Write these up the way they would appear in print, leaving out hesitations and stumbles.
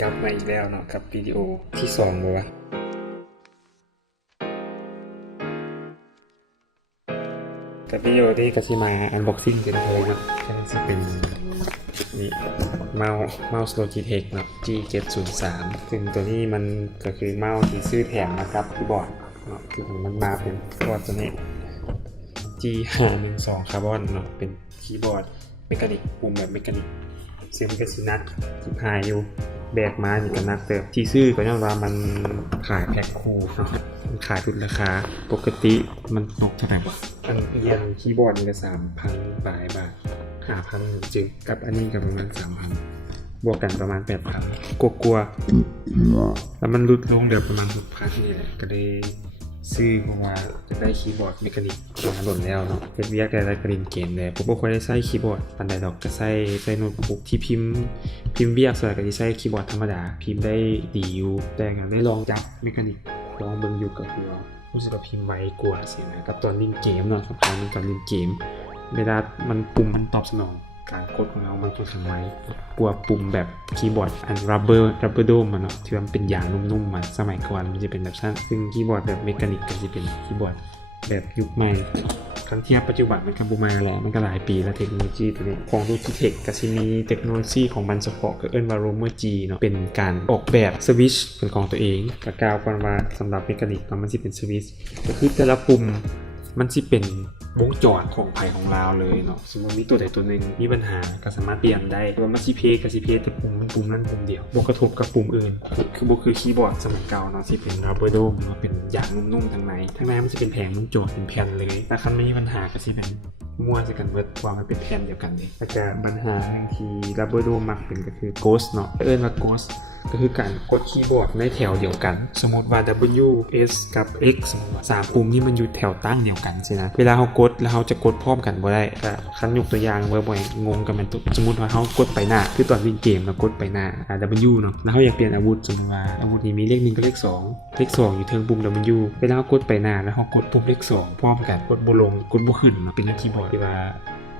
กลับมาอีกแล้วเนาะกับวิดีโอที่2บ่วะกับวิดีโอที่กสิมาอันบ็อกซิ่งกันเลยเนาะก็จะเป็นนี่เมาส์ Logitech เนาะ G703 ซึ่งตัวนี้มันก็คือเมาส์ที่ซื้อแถมมากับคีย์บอร์ดเนาะคือมันมาเป็นคีย์บอร์ดตัวนี้ G512 คาร์บอนเนาะเป็นคีย์บอร์ดเมคานิกปุ่มแบบเมคานิกซึ่งมันก็สินัก15อยู่แบกมาอยู่กับนักเติบที่ซื้อก็ย้อนว่ามันขายแพ็คคู่มันขายทุนราคาปกติมันตกเท่าไหร่วะอันเรียนคีย์บอร์ดนี่ก็ 3,000 บาท 5,000 จึงกับอันนี้ก็ประมาณ 3,000 บวกกันประมาณ 8,000 กลัวแล้วมันลดลงเดี๋ยวประมาณ 6,000 นี่แหละก็ได้ซื้อเพราะว่าจะได้คีย์บอร์ดเมคานิกมาหล่นแล้วเนาะเฮ็ดเวียกได้กระดิ่งเกมเลยผมบ่ค่อยได้ใช้คีย์บอร์ดปานใดดอกก็ใช้โน้ตบุ๊กที่พิมพ์เวียกส่วนใหญ่ก็สิใช้คีย์บอร์ดธรรมดาพิมพ์ได้ดีอยู่แต่ก็ได้ลองจับเมคานิกลองเบิ่งอยู่ก็คือว่ารู้สึกว่าพิมพ์ไวกว่าสินะกับตอนเล่นเกมเนาะสำคัญกับเล่นเกมเวลามันปุ่มมันตอบสนองการกดของเรามันค่อนข้างไวกว่าปุ่มแบบคีย์บอร์ดอันรับเบอร์โดมมันเนาะที่มันเป็นยางนุ่มๆมาสมัยก่อนมันจะเป็นแบบนั้นซึ่งคีย์บอร์ดแบบเมคานิกก็จะเป็นคีย์บอร์ดแบบยุคใหม่คันเทียบปัจจุบันมันก็บ่มาแล้วมันก็หลายปีแล้วเทคโนโลยีตัวนี้ของ Logitech ก็สิมีเทคโนโลยีของมันเฉพาะก็เอิ้นว่า Romer G เนาะเป็นการออกแบบสวิตช์เป็นของตัวเองก็กล่าวก่อนว่าสำหรับเมคานิกมันสิเป็นสวิตช์ก็คือแต่ละปุ่มมันสิเป็นวงจรของไผของเราเลยเนาะสมมุติมีตัวใดตัวหนึ่งมีปัญหาก็สามารถเปลี่ยนได้ว่ามันสิเพก็สิเพแต่ปุ่มนั้นปุ่มเดียวบ่กระทบกับปุ่มอื่นคือคีย์บอร์ดสมัยเก่าเนาะสิเป็นรับบเบอร์โดมเนาะเป็นยางนุ่มๆทางในมันสิเป็นแผงวงจรเป็นแผ่นเลยแต่คันมีปัญหาก็สิเป็นมั่วใส่กันเบิดว่ามันเป็นแผ่นเดียวกันเลยแต่ก็ปัญหาที่รับบเบอร์โดมมักเป็นก็คือ Ghost เนาะเอิ้นว่า Ghostก็คือการกดคีย์บอร์ดในแถวเดียวกันสมมติว่า W S กับ X สมมติว่า3ปุ่มที่มันอยู่แถวตั้งเดียวกันใช่นะเวลาเขากดแล้วเขาจะกดพร้อมกันบ่ได้ก็คันยกตัวอย่างบ่อยๆงงกับมันตุสมมติว่าเขากดไปหน้าคือตอนเล่นเกมแล้วกดไปหน้า W เนาะแล้วเขาอยากเปลี่ยนอาวุธสมมติว่าอาวุธนี้มีเลข1กับเลข2อยู่เทิงปุ่ม W เวลาเขากดไปหน้าแล้วเขากดปุ่มเลข2พร้อมกันกดบ่ลงกดบ่ขึ้นเนาะเป็นคีย์บอร์ดที่ว่า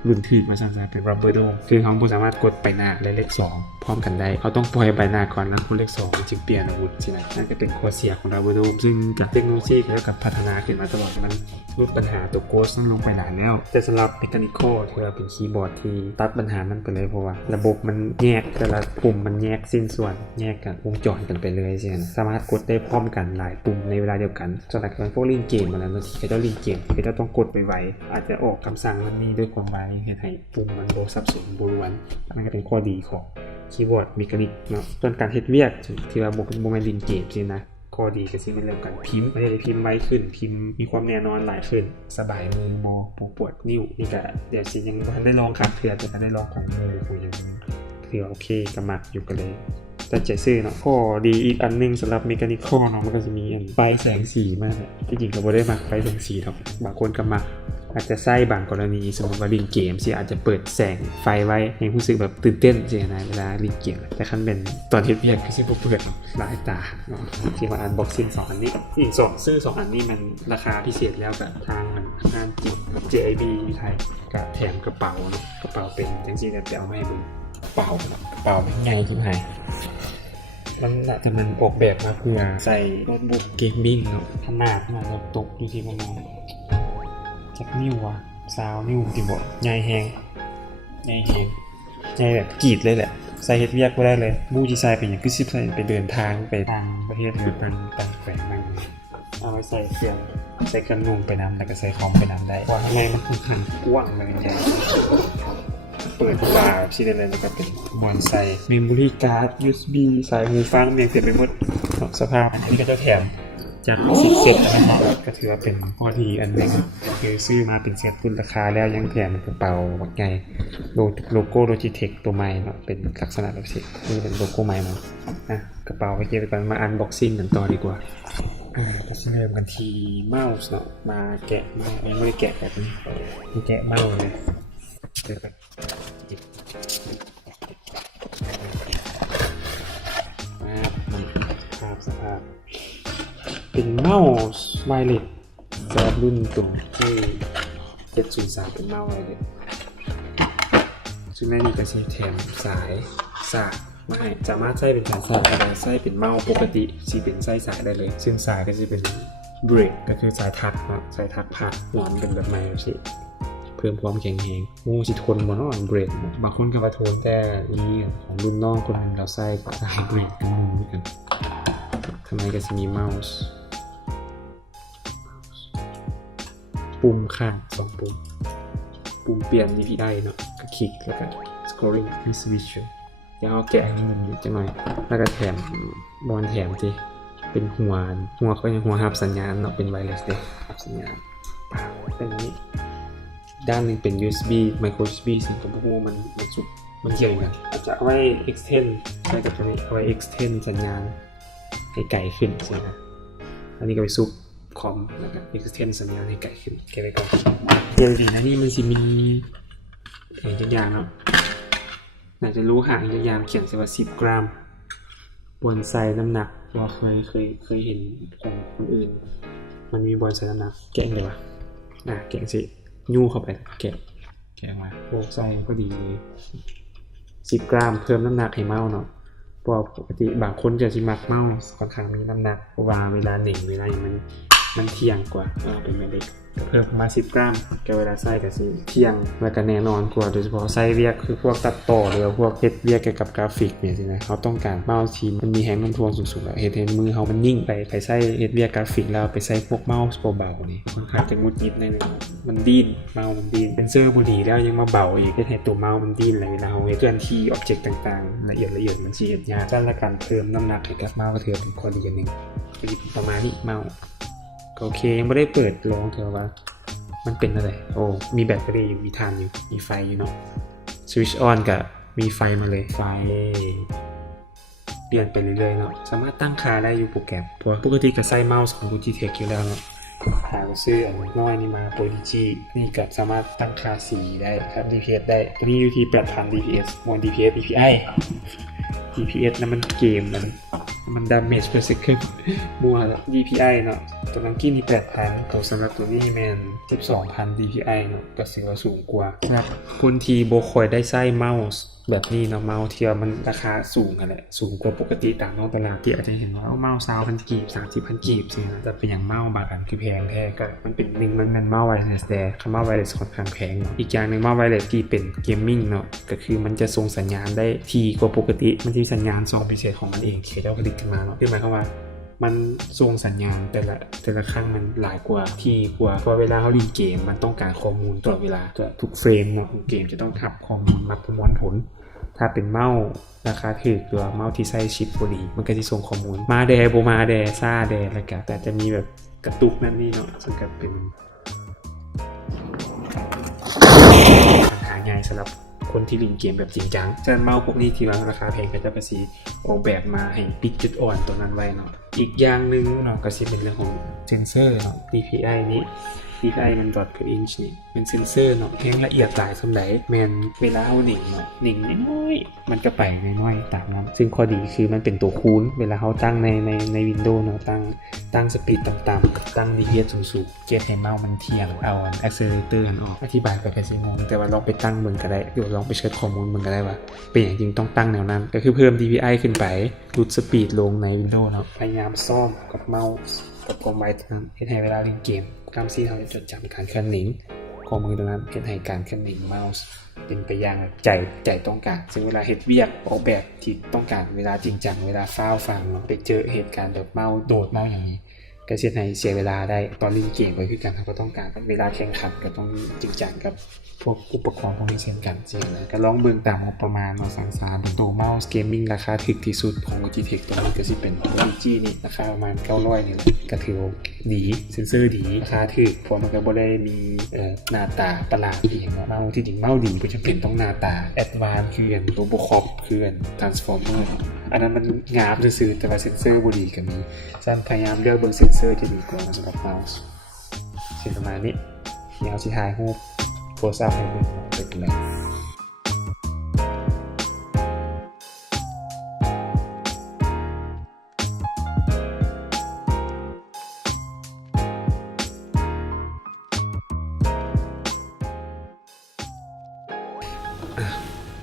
รุ่นถือมาสั่นๆเป็น rubber dome คือเขาบ่สามารถกดไปหน้าและเลข2พร้อมกันได้เขาต้องปล่อยไปหน้าก่อนแล้วกดเลข2จึงเปลี่ยนอาวุธใช่ไหมนั่นก็เป็นข้อเสียของ rubber dome ซึ่งจากเทคโนโลยีแล้วกับพัฒนาขึ้นมาตลอดมันลดปัญหาตัว ghost นั้นลงไปหลายแล้วแต่สำหรับ mechanical ถือว่าเป็นคีย์บอร์ดที่ตัดปัญหานั้นไปเลยเพราะว่าระบบมันแยกแต่ละปุ่มมันแยกสิ้นส่วนแยกกันวงจรกันไปเลยใช่ไหมสามารถกดได้พร้อมกันหลายปุ่มในเวลาเดียวกันสำหรับพวกเล่นเกมมาแล้วบางทีเขาจะเล่นเกมเขาจะต้องกดไวๆอาจจะออกคำสั่งมันนี่ด้วยความไวให้ปุ่มมันโบสับสนบรวนนั่นก็เป็นข้อดีของคีย์บอร์ดเมคานิกเนาะส่วนการเฮ็ดเวียกที่ว่าบ่แม่นเล่นเกมสินะข้อดีก็สิเป็นเรื่องการพิมพ์ได้พิมพ์ไวขึ้นพิมพ์มีความแน่นอนหลายขึ้นสบายมือบ่ปวดนิ้วนี่ก็เดี๋ยวสิยังบ่ทันได้ลองครับเพื่อจะได้ลองของมือของอย่างนี้คือโอเคก็มักอยู่กันเลยแต่ใจซื่อเนาะข้อดีอีกอันนึงสำหรับเมคานิคอลเนาะมันก็จะมีไฟแสงสีมากที่จริงก็บ่ได้มักไฟแสงสีหรอกบางคนก็มักอาจจะใส่บางกรณีสมมติว่าเล่นเกมสิอาจจะเปิดแสงไฟไว้ให้รู้สึกแบบตื่นเต้นสินะเวลาเล่นเกมแต่คันเป็นตอนเฮ็ดเวียกก็สิบ่เปิดหลายตาเนาะที่มาอันบ็อกซิ่ง2อันนี้อีก2ซื้อ2อันนี้มันราคาพิเศษแล้วกับทางมันงานจิต JIB ไทยก็แถมกระเป๋าเนาะกระเป๋าเป็นจังซี่เนี่ยเอามาให้มึงกระเป๋าใหญ่ที่ไหนมันน่าจะมันออกแบบมาเพื่อใส่โน้ตบุ๊กเกมมิ่งเนาะขนาดมันตกอยู่ที่ประมาณจักนิ้วว่ะ20นิ้วที่บ่ใหญ่แฮงใหญ่แบบกรีดเลยแหละใส่เฮ็ดเวียกบ่ได้เลยบูสิใส่เป็นหยังคือสิใส่ไปเดินทางไปต่างประเทศหรือต่างแขวงนั่นเอาไว้ใส่เครื่องนุ่งไปนำแล้วก็ใส่คอมไปนำได้เพราะข้างในมันค่อนข้างกว้างเลยใหญ่เปิดฝาสิได้เลยแล้วก็เป็นมอนใส่เมมโมรี่การ์ด USB สายหูฟังเต็มไปหมดสภาพอันนี้ก็จะแถมจาก10 เซตนะครับก็ถือว่าเป็นข้อดีอันหนึ่งคือซื้อมาเป็นเซตคุณราคาแล้วยังแถมกระเป๋าบักใหญ่โลโก้ Logitech ตัวใหม่เนาะเป็นลักษณะแบบนี้นี่เป็นโลโก้ใหม่มากระเป๋าไปเก็บกันมาอันบ็อกซิ่งกันต่อดีกว่าก็เริ่มกันที่เมาส์เนาะมาแกะไม่ได้แกะแบบนี้มาแกะเมาส์เลยเดี๋ยวไปหยิบสภาพเป็นเมาส์ไวเลสสำหรับรุ่นตัวที่703เป็นเมาส์ไวเลสซึ่งในนี้ก็จะแถมสายสาก ไม่สามารถใช้เป็นสายได้ใช้เป็นเมาส์ปกติที่เป็นสายได้เลยซึ่งสายก็จะเป็นเบรกก็คือสายถักนะสายถักผ่าหัวมันเป็นแบบใหม่สิเพิ่มความแข็งแรงงูสิทนบนเบรกบางคนก็มาทนแต่นี้ของรุ่นน้องคนนึงเราใส่ก็สายเบรกกันมือด้วยกันทำไมก็จะมีเมาส์ปุ่มข้าง2ปุ่มเปลี่ยน DPI เนาะก็คลิกแล้วก็ scrolling ที่ switch เดี๋ยวเอาแกะให้มันอยู่จังหน่อยแล้วก็แถมบอลแถมที่เป็นหัวก็ยังหัวหับสัญญาณเนาะเป็นไวเลสเด้หับสัญญาณเป็นอย่างนี้ด้านหนึ่งเป็น USB micro USB ซึ่งกับพวกมันเกี่ยวกันจะเอาไว้ extend ใช้กับตัวนี้เอาไว้ extend สัญญาณให้ไกลขึ้นใช่ไหมอันนี้ก็ไปซุปคอมแล้วก็ extend สัญญาณให้ไกลขึ้นแค่ไหนก่อนเดี๋ยวนะนี่มันจะมีอย่างเนาะน่าจะรู้ห่างอย่างเขียนว่า 10 กรัมบนไซน้ำหนักว่าเคยเห็นของคนอื่นมันมีบนไซน้ำหนักแกะเลยวะแกะสิยู่เข้าไปแกะมาโอ้ไซก็ดี10 กรัมเพิ่มน้ำหนักให้เมาส์เนาะเพราะปกติบางคนจะมักเมาส์ค่อนข้างมีน้ำหนักเพราะว่าเวลาหนึ่งเวลามันเที่ยงกว่าเป็นแม่เด็กเพิ่มมา10 กรัมแกเวลาใส่กับเที่ยงแล้วก็แน่นอนกว่าโดยเฉพาะใส่เวียกคือพวกตัดต่อหรือพวกเฮ็ดเวียกเกี่ยวกับกราฟิกเนี่ยสินะเขาต้องการเมาส์ที่มันมีแรงโน้มถ่วงสูงๆแล้วเฮ็ดให้มือเขามันนิ่งไปใส่เฮ็ดเวียกกราฟิกแล้วไปใส่พวกเมาส์เบาๆนี่ค่อนข้างจะงุดหงิดนิดนึงมันดิ้นเมาส์มันดิ้นเป็นเซอร์บ่ดีแล้วยังมาเบาอีกเฮ็ดให้ตัวเมาส์มันดิ้นอะไรเวลาเราเคลื่อนที่อ็อบเจกต์ต่างๆละเอียดมันสิเฮ็ดยากการละกันเพิ่มน้ำหนักให้กับเมาส์ก็ถือเป็นข้อดีอย่างนึงประมาณนี้เมาส์โอเคยังไม่ได้เปิดลองเถอะว่ามันเป็นอะไรโอ้มีแบตเตอรี่อยู่มีทานอยู่มีไฟอยู่เนาะสวิตช์ออนกับมีไฟมาเลยไฟเปลี่ยนไปเรื่อยๆเนาะสามารถตั้งค่าได้อยู่โปรแกรมตัวปกติก็ใช้เมาส์ของ Logitech อยู่แล้วเนาะหาซื้ออันน้อยนี่มา Prodigy นี่ก็สามารถตั้งค่าสีได้ครับ DPS ได้ตัวนี้อยู่ที่ 8,000 DPS มอน DPS DPI DPS นั้นมันเกมมัน damage per second มัว DPI เนาะตัวนั้นกินที่ 8,000 ตัวสำหรับตัวนี้แมน 12,000 DPI เนาะก็ถือว่าสูงกว่าครับคนที่บ่ค่อยได้ใช้เมาส์แบบนี้เนาะเมาส์ที่มันราคาสูงกันแหละสูงกว่าปกติตามท้องตลาดที่อาจจะเห็นว่าเมาส์20,000 กีบ 30,000 กีบสินะแต่เป็นอย่างเมาส์บางอันคือแพงแท้ก็มันเป็นหนึ่งมันเมาส์ไวเลสแต่คำว่าไวเลสค่อนข้างแพงอีกอย่างนึงเมาส์ไวเลสที่เป็นเกมมิ่งเนาะก็คือมันจะส่งสัญญาณได้ทีกว่าปกติมันจะมีสัญญาณส่งพิเศษของมันเองที่เราผลิตขึ้นมาเนาะคือหมายความว่ามันส่งสัญญาณแต่ละครั้งมันหลายกว่าที่กว่าเพราะเวลาเขาเล่นเกมมันต้องการข้อมูลตลอดเวลาทุกเฟรมเนาะเกมจะต้องทับข้อมูลมาประมวลผลถ้าเป็นเมาส์ราคาถูกหรือเมาส์ที่ใช้ชิปพอดีมันก็จะส่งข้อมูลมาแดโบมาแดซ่าแดแล้วก็แต่จะมีแบบกระตุกนั่นนี่เนาะซึ่งก็เป็นปัญหาใหญ่สำหรับคนที่เล่นเกมแบบจริงจังฉะนั้นเมาส์พวกนี้ที่ราคาแพงก็จะภาษีออกแบบมาให้ปิดจุดอ่อนตัวนั้นไว้เนาะอีกอย่างหนึ่งเนาะก็จะเป็นเรื่องของเซนเซอร์เนาะ DPI นี้ DPI มัน dot per inch นี่เป็นเซนเซอร์เนาะแห้งละเอียดหลายสำหรับแมนเวลาเอาหนิงเนาะหนิงน้อยๆมันก็ไปน้อยๆตามนั้นซึ่งข้อดีคือมันเป็นตัวคูณเวลาเขาตั้งใน Windows เนาะตั้งสปีดต่ำๆตั้ง DPS สูงๆเกียร์ให้เมาส์มันเทียงเอาaccelerator ออกอธิบายก็แค่สิงงแต่ว่าลองไปตั้งมึงก็ได้เดี๋ยวลองไปเช็คข้อมูลมึงก็ได้ว่าเป็นอย่างจริงต้องตั้งแนวนั้นก็คือเพิ่ม DPI ขึ้นไปลดสปีดลงใน Windows เนาะพยายามซ่อมกับเมาส์กับความไวนั้นให้เวลาเล่นเกมกล้ามซี่เราจะจดจำการเคลื่อนหนิงข้อมือตรงนั้นให้การเคลื่อนหนิงเมาส์เป็นไปอย่างใจต้องการซึ่งเวลาเฮ็ดเวียกออกแบบที่ต้องการเวลาจริงจังเวลาฟ้าวฟังไปเจอเหตุการณ์แบบเมาส์โดดเมาส์อย่างนี้ก็เสียในเสียเวลาได้ตอนเล่นเกมไปคือกันเขาก็ต้องการเวลาแข่งขันก็ต้องจริงจังกับพวกอุปกรณ์พวกนี้เช่นกันจริงนะก็ลองเบิ่งตามงบประมาณมาสั่งสารตัวเมาส์เกมมิ่งราคาถูกที่สุดของ Logitech ตัวนี้ก็สิเป็น Prodigy นี่ราคาประมาณ900นี่แหละก็ถือดีเซ็นเซอร์ดีราคาถูกเพราะมันก็บ่ได้มีหน้าตาประหลาดอีกเนาะเมาส์ที่จริงเมาส์ดีก็จะเป็นต้องหน้าตาแอดวานซ์คือตัวโบคอปคือTransformer อันนั้นมันงามซื่อแต่ว่าเซ็นเซอร์บ่ดีก็มีฉันพยายามเลือกเบิ่งเซ็นเซอร์ที่ดีกว่าสำหรับเมาส์สิ่งประมาณนี้เดี๋ยวสิถ่ายรูปโพสต์อัพให้เบิ่งเป็นไร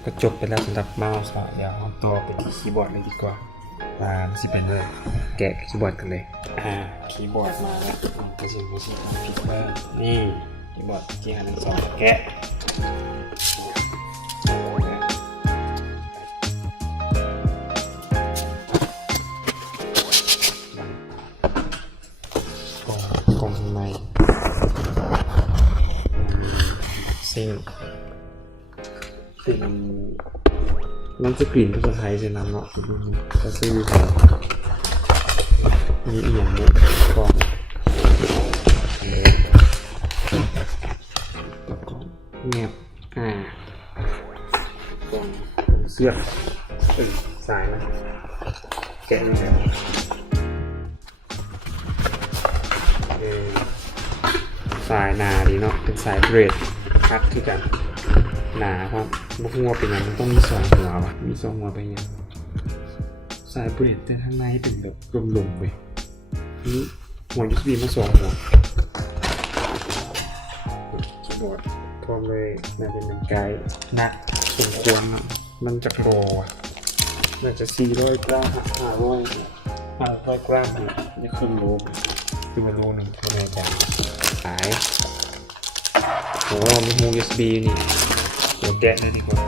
ก็จบไปแล้วสำหรับเมาส์เดี๋ยวเอาตัวไปที่คีย์บอร์ดเลยดีกว่าสิเป็นเลยแกะคีย์บอร์ดกันเลยคีย์บอร์ดมาแล้วก็จะมาชี้ผิดบ้างนี่คีย์บอร์ดที่หันสองแกะกล่องข้างในซึ่งมันสกรีนภาษาไทยใช่ไหมเนาะก็ซื้อไปมีเอียงมุกกล่องเลยแล้วก็แงบกล่องเสื้อสายนะแกะเลยครับสายหนาดีเนาะเป็นสายเบรดคัดคือกันหนาครับบุกหัวเป็นยังมันต้องมี2หัววะมี2หัวไปยังสายเบรดแต่ข้างในเป็นแบบลมๆไปนี่หัว USB มา2หัวคีย์บอร์ดพร้อมเลยน่าจะเป็นไกด์หนักสมควรเนาะมันจะโลน่าจะ400 กรัม500 กรัมนี่ครึ่งโลตัวโลหนึ่งเท่าไหร่กันสายโอ้มีหู USB นี่เดี๋ยวแกะเลยดีกว่า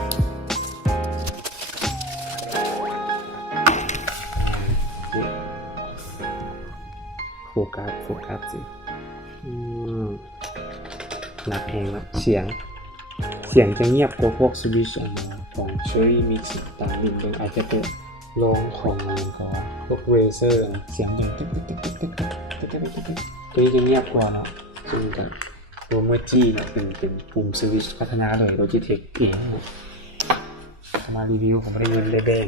โฟกัสสิหนักเองนะเสียงจะเงียบกว่าพวกสวิชของ Cherry Mix ต่างบินเป็นอาจจะเป็นลองของอะไรก็พวก Razer เสียงอย่างติ๊กตัวนี้จะเงียบกว่าเนาะซึ่งกันตัวเมื่อจี้เนี่ยเป็นปุ่มสวิตช์พัฒนาเลย Logitech เองมารีวิวผมไม่ได้เงินได้แบง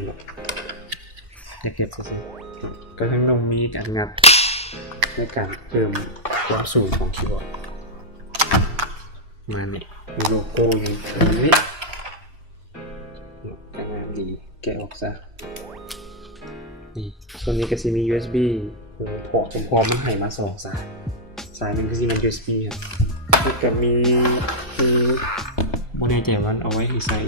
เก็บสิก็ทั้งนมมีการงัดในการเพิ่มความสูงของคีย์บอร์ดมาเนี่ยมีโลโก้อยู่ตรงนี้ก็งานดีแกะออกซะนี่ส่วนนี้ก็จะมี USB พอร์ตพร้อมมันให้มา2สายมันก็จะเป็น USB ครับแล้วก็มีโมเดลเจมันเอาไว้ใส่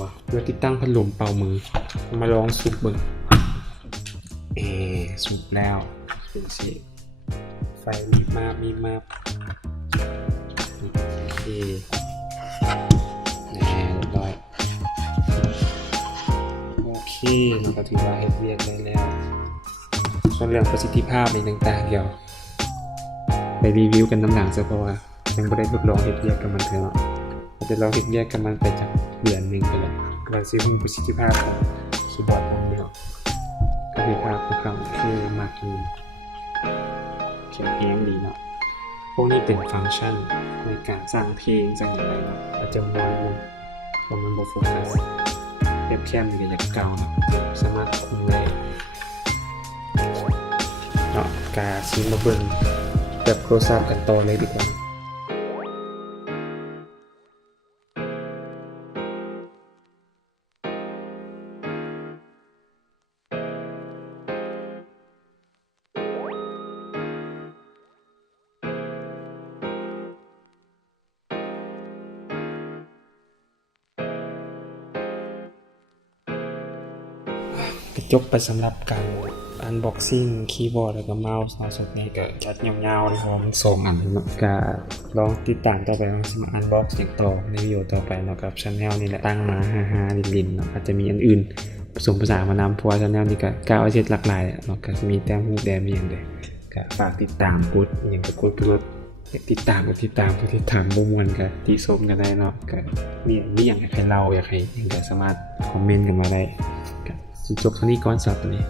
วะเพื่อติดตั้งพัดลมเป่ามือมาลองสูบเบิ่งสูบแล้วเป็นสีไฟมีมาโอเคเรียบร้อยโอเคเราก็ถือว่าเฮ็ดเวียกได้แล้วส่วนเรื่องประสิทธิภาพในต่างๆเดี๋ยวไปรีวิวกันน้ำหลังซะเพราะว่ายังไม่ได้ทดลองเฮ็ดเวียกกับมันเถอะเดี๋ยวเราเฮ็ดเวียกกับมันไปจากเดือนนึงไปเลยกำลังซื้อประสิทธิภาพของคีย์บอร์ดของเดียวก็คือภาพของเขาคือมากขึ้นเขียนเพลงดีเนาะพวกนี้เป็นฟังก์ชันในการสร้างเพลงสร้างอะไรเนาะอาจจะมองเพราะมันโบโฟกัสเว็บแคมนี่ก็อยากเก่าเนาะสามารถคุมได้เนาะกาซีมาเบิ่งแบบโครซับกันต่อเลยดีกว่าจบไปสำหรับการอันบ็อกซิ่งคีย์บอร์ดแล้วก็เมาส์สดๆนี่ก็จัดยาวๆเลยครับมัน2 อันเนาะก็ลองติดตามต่อไปว่าสิมาอันบ็อกซ์อย่างต่อในวิดีโอต่อไปเนาะกับ Channel นี่แหละตั้งมาฮาๆลินๆเนาะอาจจะมีอันอื่นผสมผสานมานำเพราะว่า Channel นี่ก็กล้าเอาเช็ดหลากหลายเนาะก็มีแต้มฮู้แต้มอย่างเดียวก็ฝากติดตามกดอย่างก็กดติดตามบ่ม่วนก็ติชมกันได้เนาะก็มีอย่างให้เราอยากให้ยังก็สามารถคอมเมนต์กันมาได้จบเท่านี้ก่อนสำหรับวันนี้